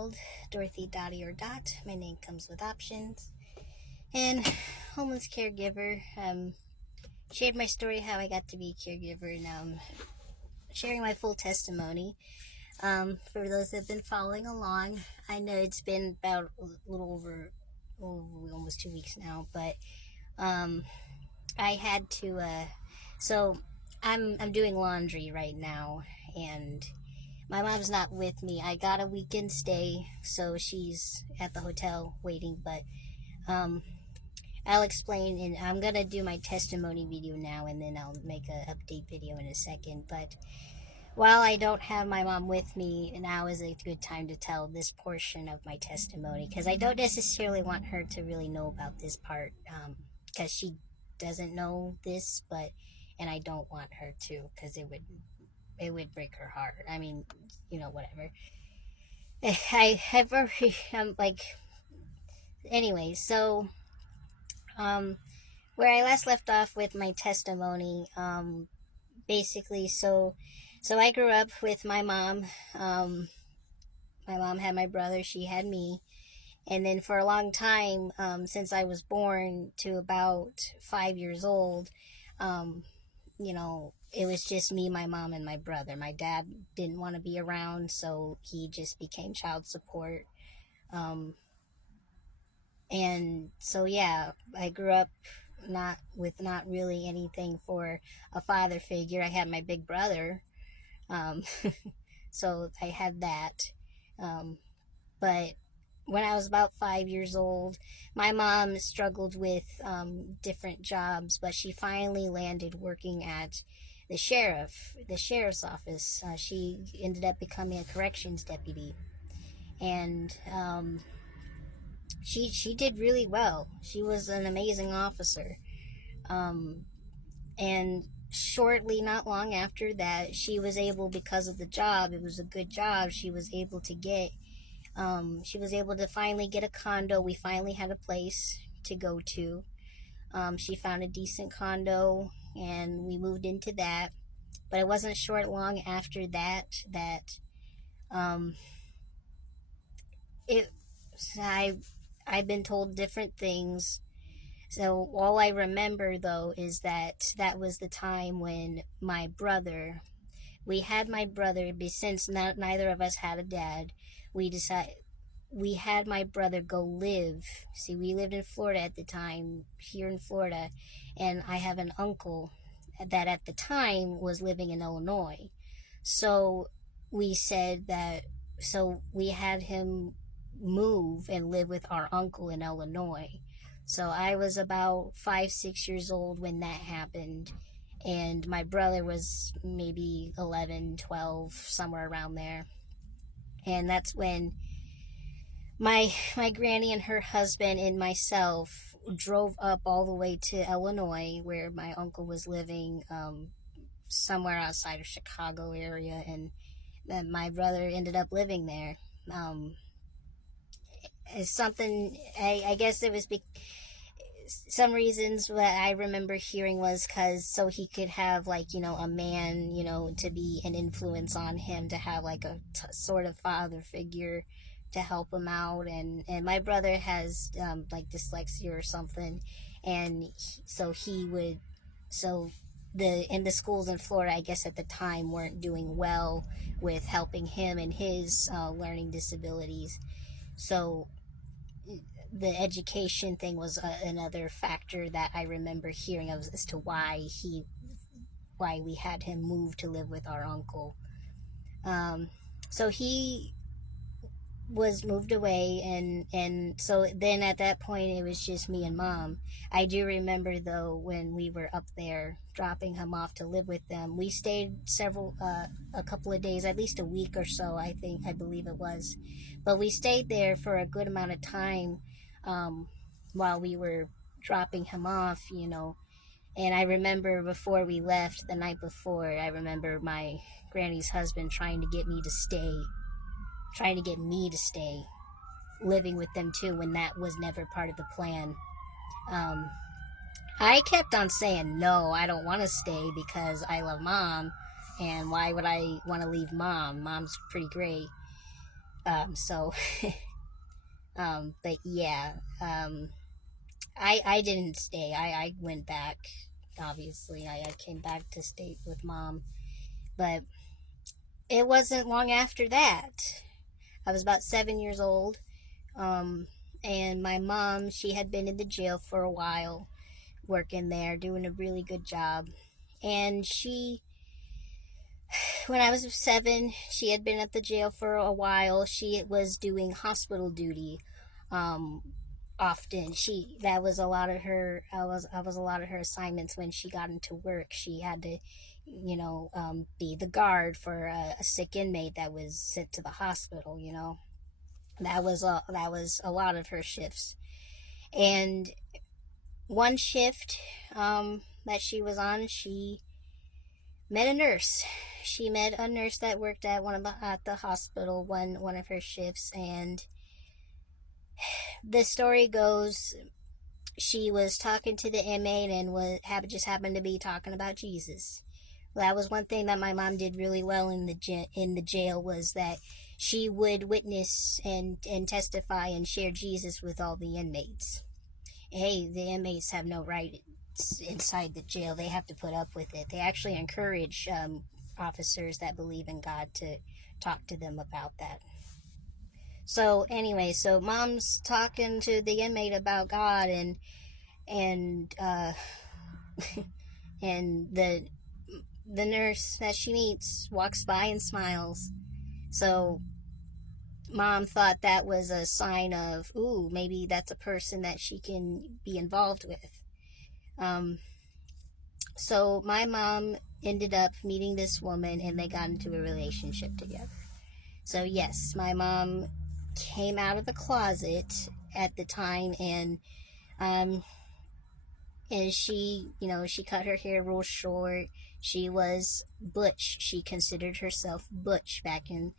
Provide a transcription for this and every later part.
world. Dorothy Dottie or Dot. My name comes with options. And homeless caregiver. Shared my story how I got to be a caregiver, and now I'm sharing my full testimony. For those that have been following along, I know it's been about a little over almost 2 weeks now, but I had to. So I'm doing laundry right now, and my mom's not with me. I got a weekend stay, so she's at the hotel waiting, but um, I'll explain, and I'm gonna do my testimony video now, and then I'll make an update video in a second. But while I don't have my mom with me, now is a good time to tell this portion of my testimony, because I don't necessarily want her to really know about this part, because she doesn't know this, and I don't want her to, because it would break her heart. I mean, whatever. I've already, anyway, so, where I last left off with my testimony, basically, so I grew up with my mom. My mom had my brother, she had me. And then for a long time, since I was born to about 5 years old, um, it was just me, my mom, and my brother. My dad didn't want to be around, so he just became child support. Um, and so, yeah, I grew up not really anything for a father figure. I had my big brother, um, so I had that. Um, but when I was about 5 years old, my mom struggled with different jobs, but she finally landed working at the sheriff's office. She ended up becoming a corrections deputy, and she did really well. She was an amazing officer, um, and shortly, not long after that, she was able, because of the job, it was a good job. She was able to finally get a condo. We finally had a place to go to. She found a decent condo, and we moved into that. But it wasn't long after that um, it I've been told different things. So all I remember, though, is that was the time when we had my brother, since neither of us had a dad. We had my brother go live. See, we lived in Florida at the time, here in Florida, and I have an uncle that at the time was living in Illinois. So we said that, so we had him move and live with our uncle in Illinois. So I was about 5, 6 years old when that happened, and my brother was maybe 11, 12, somewhere around there. And that's when my granny and her husband and myself drove up all the way to Illinois, where my uncle was living, somewhere outside of Chicago area, and my brother ended up living there. It's something, I guess it was some reasons what I remember hearing was because so he could have, like, a man, to be an influence on him, to have like a sort of father figure to help him out. And my brother has like dyslexia or something, and so the schools in Florida, I guess at the time, weren't doing well with helping him and his learning disabilities. So the education thing was another factor that I remember hearing of as to why we had him move to live with our uncle. So he was moved away, and so then at that point it was just me and mom. I do remember, though, when we were up there dropping him off to live with them, we stayed a couple of days, at least a week or so, I believe it was. But we stayed there for a good amount of time, while we were dropping him off. And I remember before we left, the night before, I remember my granny's husband trying to get me to stay living with them too, when that was never part of the plan. I kept on saying, no, I don't want to stay because I love mom, and why would I want to leave mom? Mom's pretty great. So, but yeah, I didn't stay. I went back. Obviously, I came back to stay with mom, but it wasn't long after that. I was about 7 years old, um, and my mom, she had been in the jail for a while, working there, doing a really good job, and when I was 7, she had been at the jail for a while. She was doing hospital duty, um, often. That was a lot of her. I was a lot of her assignments when she got into work. She had to, be the guard for a sick inmate that was sent to the hospital. That was a lot of her shifts. And one shift, that she was on, she met a nurse. She met a nurse that worked at the hospital one of her shifts, and the story goes she was talking to the inmate and just happened to be talking about Jesus. Well, that was one thing that my mom did really well in the jail, was that she would witness and testify and share Jesus with all the inmates. Hey, the inmates have no right inside the jail. They have to put up with it. They actually encourage officers that believe in God to talk to them about that. So anyway, so mom's talking to the inmate about God, and and the nurse that she meets walks by and smiles. So mom thought that was a sign of, ooh, maybe that's a person that she can be involved with. So my mom ended up meeting this woman, and they got into a relationship together. So yes, my mom came out of the closet at the time, um, and she cut her hair real short. She was butch. She considered herself butch back in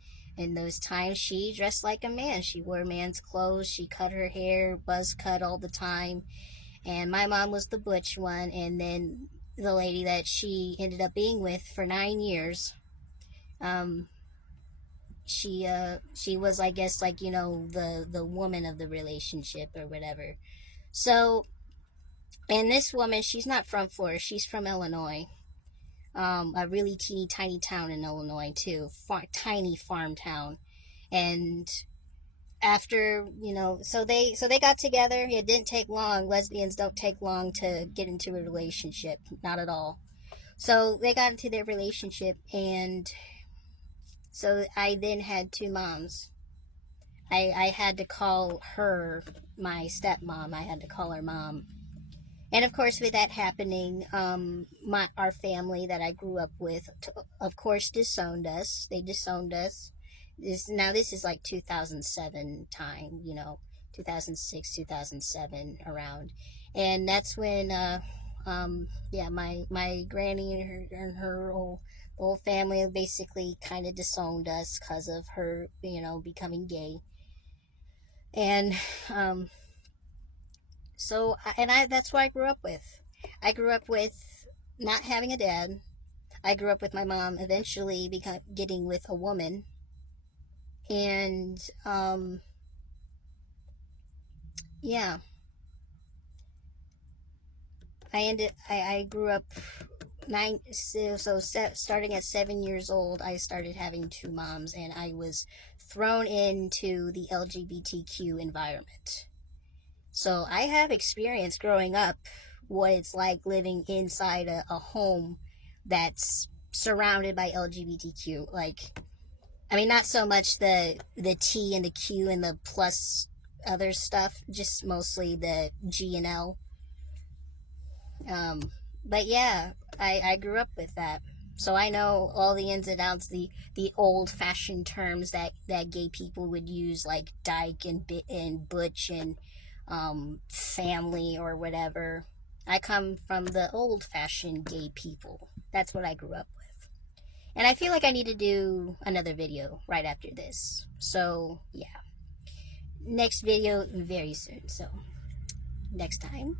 those times. She dressed like a man. She wore man's clothes. She cut her hair buzz cut all the time. And my mom was the butch one, and then the lady that she ended up being with for 9 years, um, she was, I guess, like, the woman of the relationship or whatever. So, and this woman, she's not from Florida, she's from Illinois. A really teeny tiny town in Illinois too, tiny farm town. And after, so they got together. It didn't take long. Lesbians don't take long to get into a relationship, not at all. So they got into their relationship, and so I then had two moms. I had to call her my stepmom. I had to call her mom. And of course, with that happening, our family that I grew up with, of course, disowned us. They disowned us. This is like 2007 time, 2006, 2007 around, and that's when, yeah, my granny and her whole family basically kind of disowned us because of her, becoming gay, and so, that's what I grew up with. I grew up with not having a dad. I grew up with my mom eventually getting with a woman. And, yeah. I grew up starting at 7 years old, I started having two moms, and I was thrown into the LGBTQ environment. So I have experience growing up what it's like living inside a home that's surrounded by LGBTQ. Like, I mean, not so much the T and the Q and the plus other stuff, just mostly the G and L. But yeah, I grew up with that. So I know all the ins and outs, the old fashioned terms that gay people would use, like dyke and butch and family or whatever. I come from the old fashioned gay people. That's what I grew up with. And I feel like I need to do another video right after this. So yeah, next video very soon. So next time.